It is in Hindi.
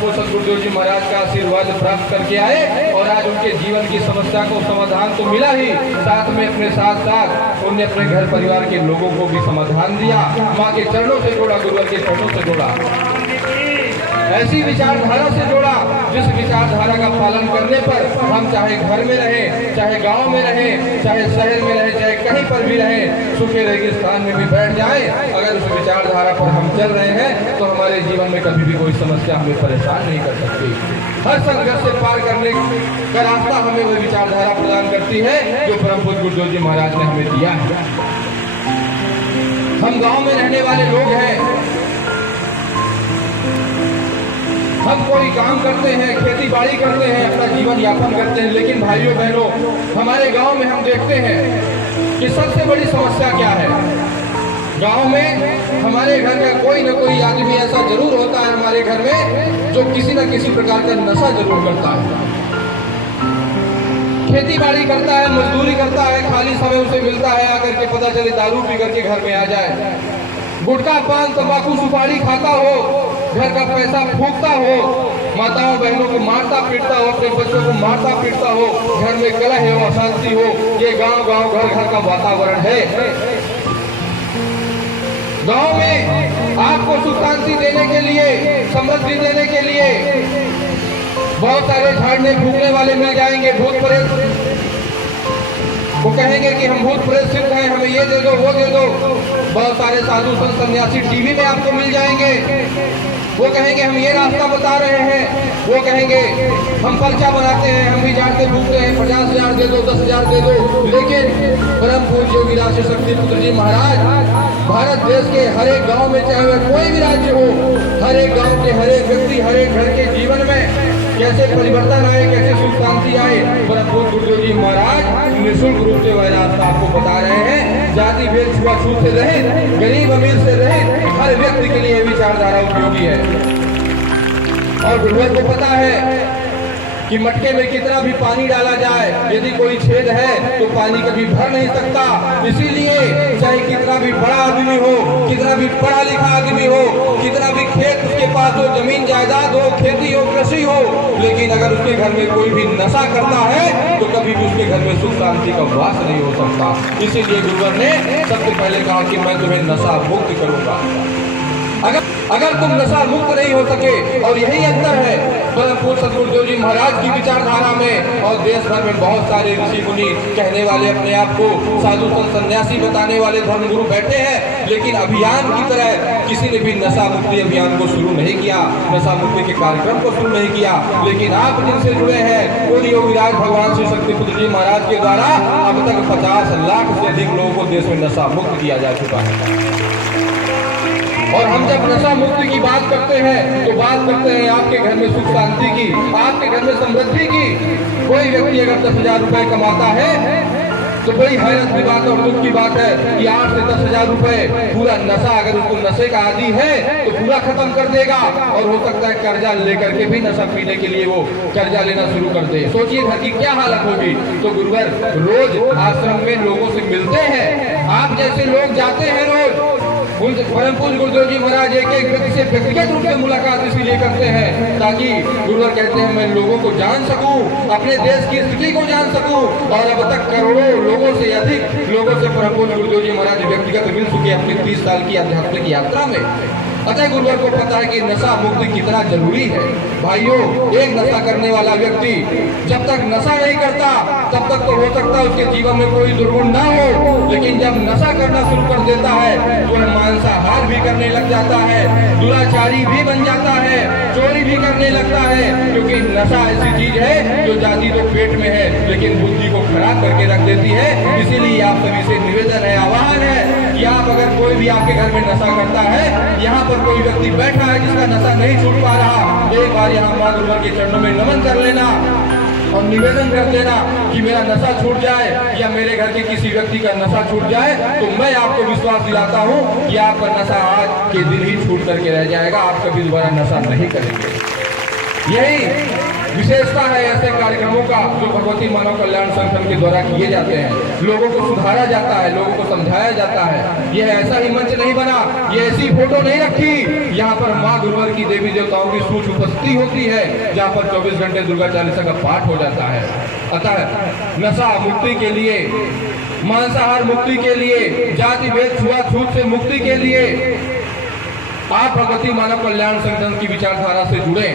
पूज्य सद्गुरुदेव जी महाराज का आशीर्वाद प्राप्त करके आए और आज उनके जीवन की समस्या को समाधान तो मिला ही, साथ में अपने साथ साथ उन्होंने अपने घर परिवार के लोगों को भी समाधान दिया, माँ के चरणों से जोड़ा, गुरुवर के चरणों से जोड़ा, ऐसी विचारधारा से जोड़ा जिस विचारधारा का पालन करने पर हम चाहे घर में रहें, चाहे गांव में रहें, चाहे शहर में रहें, चाहे कहीं पर भी रहें, सूखे रेगिस्तान में भी बैठ जाएं, अगर उस विचारधारा पर हम चल रहे हैं तो हमारे जीवन में कभी भी कोई समस्या हमें परेशान नहीं कर सकती। हर संघर्ष से पार करने का रास्ता हमें वह विचारधारा प्रदान करती है जो परम पूज्य गुरुदेव जी महाराज ने हमें दिया है। हम गांव में रहने वाले लोग हैं, हम कोई काम करते हैं, खेती बाड़ी करते हैं, अपना जीवन यापन करते हैं, लेकिन भाइयों बहनों, हमारे गांव में हम देखते हैं कि सबसे बड़ी समस्या क्या है। गांव में हमारे घर का कोई न कोई आदमी ऐसा जरूर होता है हमारे घर में जो किसी न किसी प्रकार का नशा जरूर करता है, खेती बाड़ी करता है, मजदूरी करता है, खाली समय उसे मिलता है, आकर के पता चले दारू पी करके घर में आ जाए, गुटखा पान तंबाकू सुपारी खाता हो, घर का पैसा फूकता हो, माताओं बहनों को मारता पीटता हो, अपने बच्चों को मारता पीटता हो, घर में कलह हो, अशांति हो। ये गांव घर घर का वातावरण है। गांव में आपको सुख शांति देने के लिए, समृद्धि देने के लिए बहुत सारे झाड़ने फूकने वाले मिल जाएंगे, भूत प्रेत। वो कहेंगे कि हम भूत प्रेत सिद्ध हैं, हमें ये दे दो, वो दे दो। बहुत सारे साधु संत सन्यासी टीवी में आपको मिल जाएंगे, वो कहेंगे हम ये रास्ता बता रहे हैं, वो कहेंगे हम पर्चा बनाते हैं, हम भी जानते फूकते हैं, 50,000 दे दो, 10,000 दे दो। लेकिन परम पूज्य योगी राज शक्ति पुत्र जी महाराज भारत देश के हर एक गांव में, चाहे वह कोई भी राज्य हो, हर एक गांव के हर एक व्यक्ति, हर एक घर के जीवन में कैसे परिवर्तन आए, कैसे सुख शांति आए, परम पूज्य गुरुदेव जी महाराज निःशुल्क रूप से वह रास्ता आपको बता रहे हैं। जाति भेद छुआछूत से रहित, गरीब अमीर से रहित, हर व्यक्ति के लिए विचारधारा उपयोगी है। और गुरुवर को पता है कि मटके में कितना भी पानी डाला जाए, यदि कोई छेद है तो पानी कभी भर नहीं सकता। इसीलिए चाहे कितना भी बड़ा आदमी हो, कितना भी पढ़ा लिखा आदमी हो, कितना भी खेत उसके पास हो, जमीन जायदाद हो, खेती हो, कृषि हो, लेकिन अगर उसके घर में कोई भी नशा करता है तो कभी भी उसके घर में सुख शांति का वास नहीं हो सकता। इसीलिए गुरुवर ने सबसे पहले कहा कि मैं तुम्हें नशा मुक्त करूंगा। अगर तुम नशा मुक्त नहीं हो सके, और यही अंतर है परम पूज्य सद्गुरुदेव जी महाराज की विचारधारा में और देश भर में बहुत सारे ऋषि मुनि कहने वाले, अपने आप को साधु संत सन्यासी बताने वाले धर्मगुरु बैठे हैं, लेकिन अभियान की तरह किसी ने भी नशा मुक्ति अभियान को शुरू नहीं किया, नशा मुक्ति के कार्यक्रम को शुरू नहीं किया। लेकिन आप जिनसे जुड़े हैं उन योगीराज भगवान श्री शक्ति पुत्र जी महाराज के द्वारा अब तक 50 लाख से अधिक लोगों को देश में नशा मुक्त किया जा चुका है। और हम जब नशा मुक्ति की बात करते हैं तो बात करते हैं आपके घर में सुख शांति की, आपके घर में समृद्धि की। कोई व्यक्ति अगर 10,000 रुपए कमाता है तो बड़ी हैरत की बात और दुख की बात है कि 8 से 10,000 रुपए पूरा नशा, अगर उसको नशे का आदी है तो पूरा खत्म कर देगा, और हो सकता है कर्जा लेकर के भी नशा पीने के लिए वो कर्जा लेना शुरू कर दे। सोचिए घर की क्या हालत होगी। तो गुरुवर रोज आश्रम में लोगों से मिलते हैं, आप जैसे लोग जाते हैं रोज, परम पूज्य गुरुदेव जी महाराज एक एक व्यक्ति से व्यक्तिगत रूप से मुलाकात इसलिए करते हैं ताकि गुरुवर कहते हैं मैं लोगों को जान सकूं, अपने देश की स्थिति को जान सकूं। और अब तक करोड़ों लोगों से अधिक लोगों से परम पूज्य गुरुदेव जी महाराज व्यक्तिगत मिल चुके अपनी 30 साल की आध्यात्मिक यात्रा में। अतः गुरुवर को पता है कि नशा मुक्ति कितना जरूरी है। भाइयों, एक नशा करने वाला व्यक्ति जब तक नशा नहीं करता तब तक तो हो सकता है उसके जीवन में कोई दुर्गुण ना हो, लेकिन जब नशा करना शुरू कर देता है तो वह मांसाहार भी करने लग जाता है, दुराचारी भी बन जाता है, चोरी भी करने लगता है। क्योंकि नशा ऐसी चीज है जो जाती तो पेट में है लेकिन बुद्धि को खराब करके रख देती है। इसीलिए आप सभी से निवेदन है, आह्वान है कि आप अगर कोई भी आपके घर में नशा करता है, यहाँ पर कोई व्यक्ति बैठा है जिसका नशा नहीं छूट पा रहा, एक बार यहाँ मां गुरुवर के चरणों में नमन कर लेना और निवेदन कर देना कि मेरा नशा छूट जाए या मेरे घर के किसी व्यक्ति का नशा छूट जाए, तो मैं आपको विश्वास दिलाता हूँ कि आपका नशा आज के दिन ही छूट करके रह जाएगा, आप कभी दोबारा नशा नहीं करेंगे। यही विशेषता है ऐसे कार्यक्रमों का जो भगवती मानव कल्याण संगठन के द्वारा किए जाते हैं। लोगों को सुधारा जाता है, लोगों को समझाया जाता है। यह ऐसा ही मंच नहीं बना, ये ऐसी फोटो नहीं रखी। यहाँ पर माँ गुरुवर की देवी देवताओं की सूच उपस्थिति होती है, जहाँ पर 24 घंटे दुर्गा चालीसा का पाठ हो जाता है। अतः नशा मुक्ति के लिए, मांसाहार मुक्ति के लिए, जाति भेद छुआछूत से मुक्ति के लिए आप भगवती मानव कल्याण संगठन की विचारधारा से जुड़े।